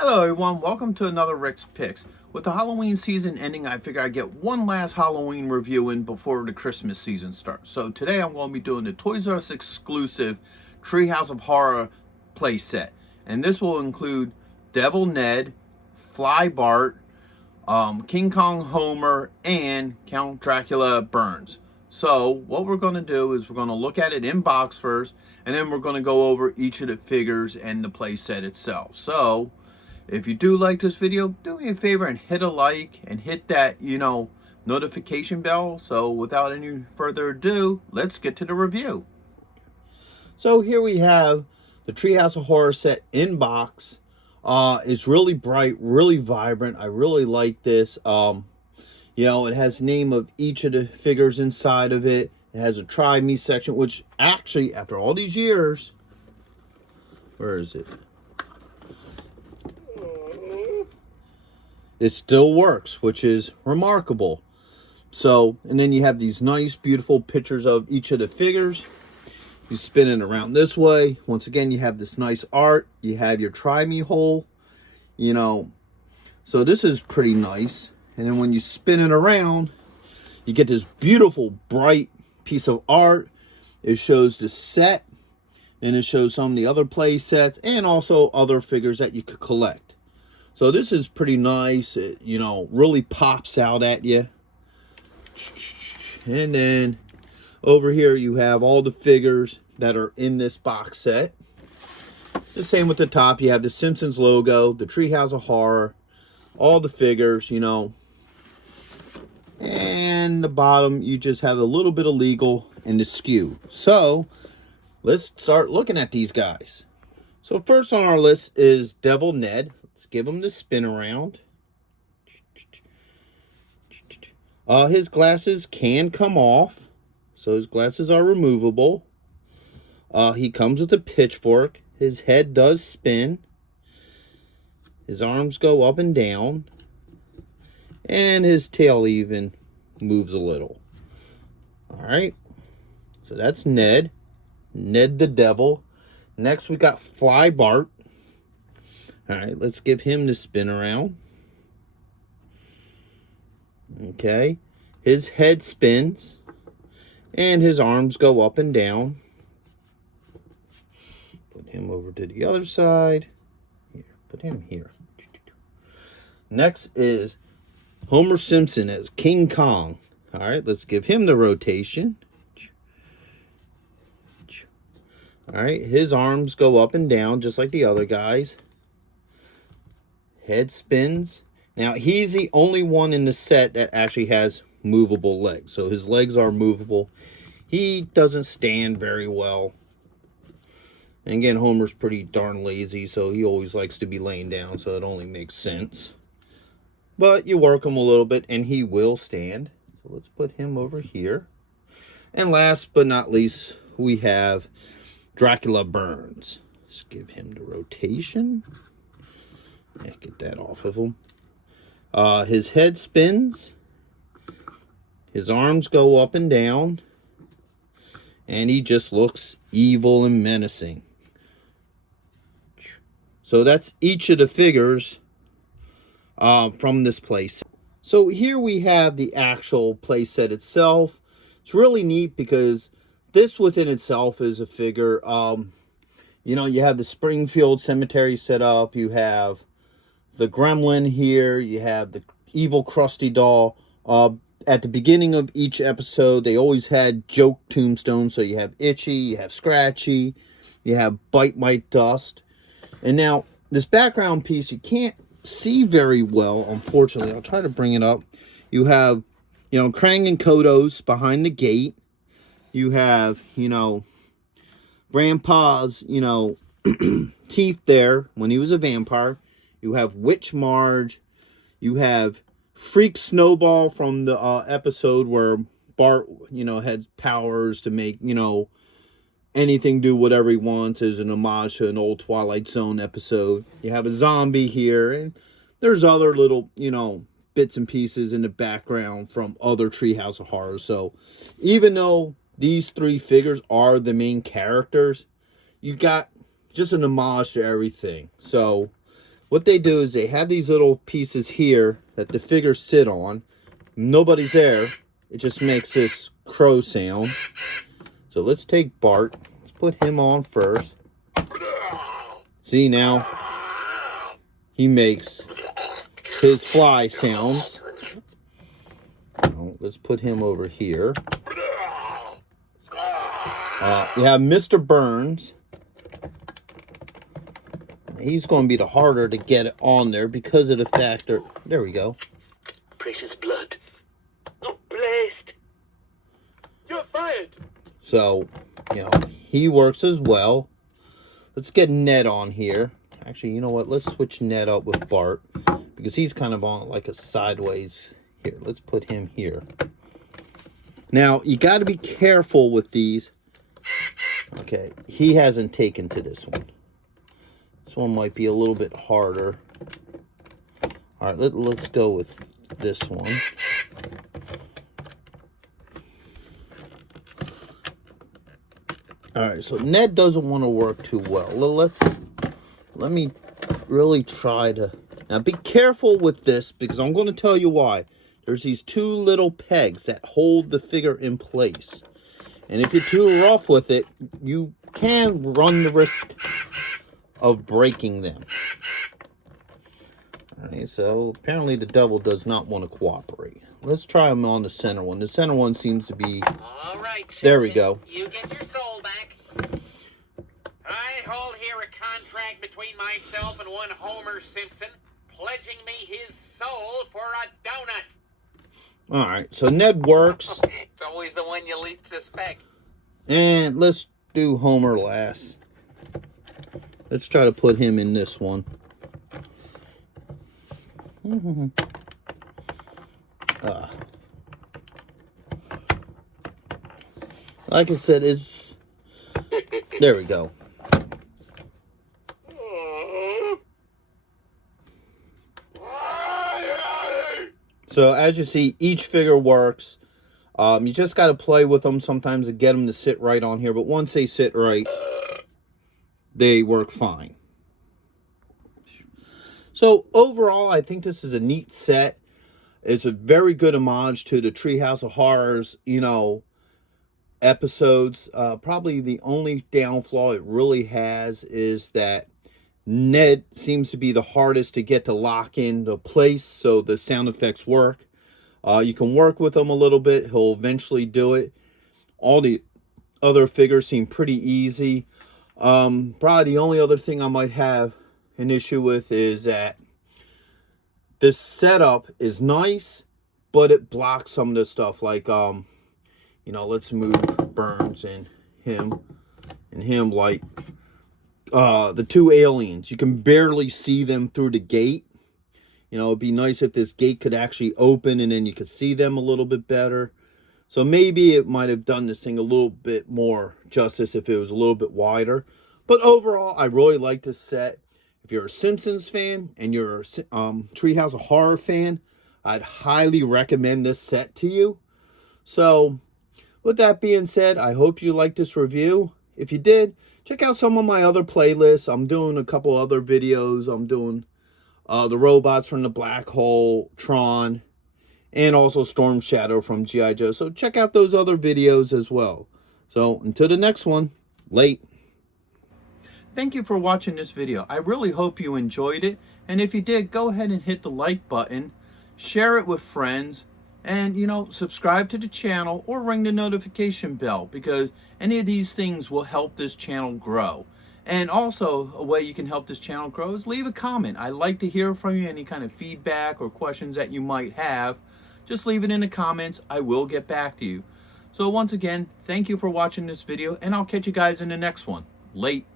Hello everyone, welcome to another Rick's Picks. With the Halloween season ending, I figure I'd get one last Halloween review in before the Christmas season starts. So today I'm going to be doing the Toys R Us exclusive Treehouse of Horror playset. And this will include Devil Ned, Fly Bart, King Kong Homer, and Count Dracula Burns. So what we're going to do is we're going to look at it in box first, and then we're going to go over each of the figures and the playset itself. So if you do like this video, do me a favor and hit a like and hit that, notification bell. So without any further ado, let's get to the review. So here we have the Treehouse of Horror set in box. It's really bright, really vibrant. I really like this. It has the name of each of the figures inside of it. It has a Try Me section, which actually, after all these years, where is it? It still works, which is remarkable. So, and then you have these nice, beautiful pictures of each of the figures. You spin it around this way. Once again, you have this nice art. You have your Try Me hole, So this is pretty nice. And then when you spin it around, you get this beautiful, bright piece of art. It shows the set, and it shows some of the other play sets, and also other figures that you could collect. So this is pretty nice. It, really pops out at you. And then over here you have all the figures that are in this box set. The same with the top. You have the Simpsons logo, the Treehouse of Horror, all the figures, And the bottom, you just have a little bit of legal and the skew. So let's start looking at these guys. So first on our list is Devil Ned. Let's give him the spin around. His glasses can come off, so his glasses are removable. He comes with a pitchfork. His head does spin. His arms go up and down. And his tail even moves a little. Alright, so that's Ned. Ned the Devil. Next we got Fly Bart. Alright, let's give him the spin around. Okay, his head spins and his arms go up and down. Put him over to the other side. Here, put him here. Next is Homer Simpson as King Kong. Alright, let's give him the rotation. Alright, his arms go up and down just like the other guys. Head spins. Now, he's the only one in the set that actually has movable legs. So his legs are movable. He doesn't stand very well. And again, Homer's pretty darn lazy, so he always likes to be laying down, so it only makes sense. But you work him a little bit, and he will stand. So let's put him over here. And last but not least, we have Dracula Burns. Let's give him the rotation. Yeah, get that off of him. His head spins. His arms go up and down. And he just looks evil and menacing. So that's each of the figures from this playset. So here we have the actual playset itself. It's really neat because this within itself is a figure. You have the Springfield Cemetery set up. You have the Gremlin here. You have the evil Krusty doll. At the beginning of each episode, they always had joke tombstones. So you have Itchy, you have Scratchy, you have Bite My Dust. And now, this background piece, you can't see very well, unfortunately. I'll try to bring it up. You have, Krang and Kodos behind the gate. You have, Grandpa's, teeth there when he was a vampire. You have Witch Marge. You have Freak Snowball from the episode where Bart, had powers to make, anything do whatever he wants, as an homage to an old Twilight Zone episode. You have a zombie here, and there's other little, bits and pieces in the background from other Treehouse of Horrors. So even though these three figures are the main characters, you got just an homage to everything. So what they do is they have these little pieces here that the figures sit on. Nobody's there. It just makes this crow sound. So let's take Bart. Let's put him on first. See, now he makes his fly sounds. Oh, let's put him over here. We have Mr. Burns. He's going to be the harder to get it on there because of the factor. There we go. Precious blood. Oh, blessed. You're fired. So, you know, he works as well. Let's get Ned on here. Actually, you know what? Let's switch Ned up with Bart because he's kind of on like a sideways. Here, let's put him here. Now, you got to be careful with these. Okay, he hasn't taken to this one. This one might be a little bit harder. All right, let's go with this one. All right, so Ned doesn't want to work too well. Let me really try to... Now, be careful with this because I'm going to tell you why. There's these two little pegs that hold the figure in place. And if you're too rough with it, you can run the risk of breaking them. Alright, so apparently the devil does not want to cooperate. Let's try him on the center one. The center one seems to be... All right, there we go. You get your soul back. I hold here a contract between myself and one Homer Simpson, pledging me his soul for a donut. Alright, so Ned works. It's always the one you least suspect. And let's do Homer last. Let's try to put him in this one. Like I said, it's... There we go. So as you see, each figure works. You just got to play with them sometimes to get them to sit right on here. But once they sit right, they work fine. So overall, I think this is a neat set. It's a very good homage to the Treehouse of Horrors, you know, episodes. Probably the only downfall it really has is that Ned seems to be the hardest to get to lock in the place so the sound effects work. You can work with him a little bit. He'll eventually do it. All the other figures seem pretty easy. Probably the only other thing I might have an issue with is that this setup is nice, but it blocks some of the stuff. Like, you know, let's move Burns and him like the two aliens. You can barely see them through the gate. You know, it'd be nice if this gate could actually open and then you could see them a little bit better. So maybe it might have done this thing a little bit more justice if it was a little bit wider. But overall, I really like this set. If you're a Simpsons fan and you're a Treehouse of Horror fan, I'd highly recommend this set to you. So, with that being said, I hope you liked this review. If you did, check out some of my other playlists. I'm doing a couple other videos. I'm doing the robots from the Black Hole, Tron, and also Storm Shadow from G.I. Joe. So check out those other videos as well. So until the next one, late. Thank you for watching this video. I really hope you enjoyed it. And if you did, go ahead and hit the like button, share it with friends, and, you know, subscribe to the channel or ring the notification bell because any of these things will help this channel grow. And also, a way you can help this channel grow is leave a comment. I like to hear from you, any kind of feedback or questions that you might have. Just leave it in the comments. I will get back to you. So once again, thank you for watching this video, and I'll catch you guys in the next one. Late.